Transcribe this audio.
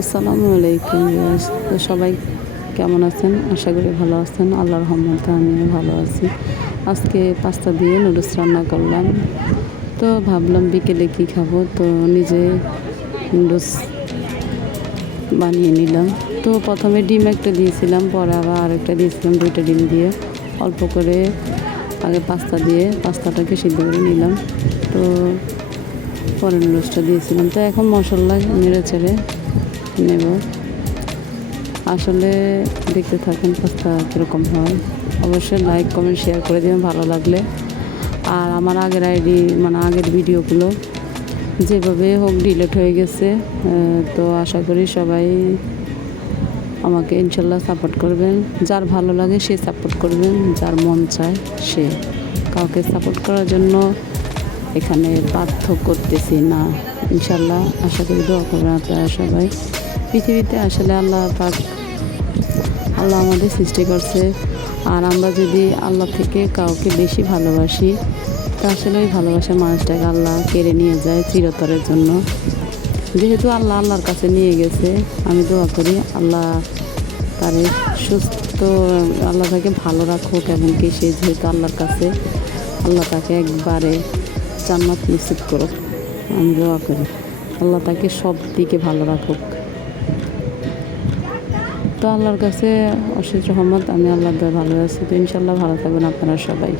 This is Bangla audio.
আসসালামু আলাইকুম ভিউয়ার্স। তো সবাই কেমন আছেন? আশা করি ভালো আছেন। আল্লাহর রহমতে আমিও ভালো আছি। আজকে পাস্তা দিয়ে নুডলস রান্না করলাম। তো ভাবলাম বিকেলে কী খাবো, তো নিজে নুডলস বানিয়ে নিলাম। তো প্রথমে ডিম একটা দিয়েছিলাম, পরে আবার আরেকটা দিয়েছিলাম, 2টা ডিম দিয়ে অল্প করে আগে পাস্তাটাকে সিদ্ধ করে নিলাম। তো পরে নুডলসটা দিয়েছিলাম। তো এখন মশলা নেড়ে চেড়ে নেব। আসলে দেখতে থাকুন পাস্তা কীরকম হয়। অবশ্যই লাইক কমেন্ট শেয়ার করে দেবেন ভালো লাগলে। আর আমার আগের আগের ভিডিওগুলো যেভাবে হোক ডিলিট হয়ে গেছে। তো আশা করি সবাই আমাকে ইনশাল্লাহ সাপোর্ট করবেন। যার ভালো লাগে সে সাপোর্ট করবেন, যার মন চায় সে। কাউকে সাপোর্ট করার জন্য এখানে বাধ্য করতেছি না। ইনশাল্লাহ আশা করি দোয়া করবেন আপনারা সবাই। পৃথিবীতে আসলে আল্লাহ আমাদের সৃষ্টি করছে। আর আমরা যদি আল্লাহ থেকে কাউকে বেশি ভালোবাসি, তা আসলে ওই ভালোবাসার মানুষটাকে আল্লাহ কেড়ে নিয়ে যায় চিরতরের জন্য। যেহেতু আল্লাহর কাছে নিয়ে গেছে, আমি দোয়া করি আল্লাহ তারে সুস্থ, আল্লাহ তাকে ভালো রাখুক। এমনকি সে যেহেতু আল্লাহর কাছে, আল্লাহ তাকে একবারে জান্নাত নসিব করুক। আমি দোয়া করি আল্লাহ তাকে সব দিকে ভালো রাখুক। তো আল্লাহর কাছে অশেষ রহমত, আমি আল্লাহর দয়ায় ভালো আছি। তো ইনশাল্লাহ ভালো থাকবেন আপনারা সবাই।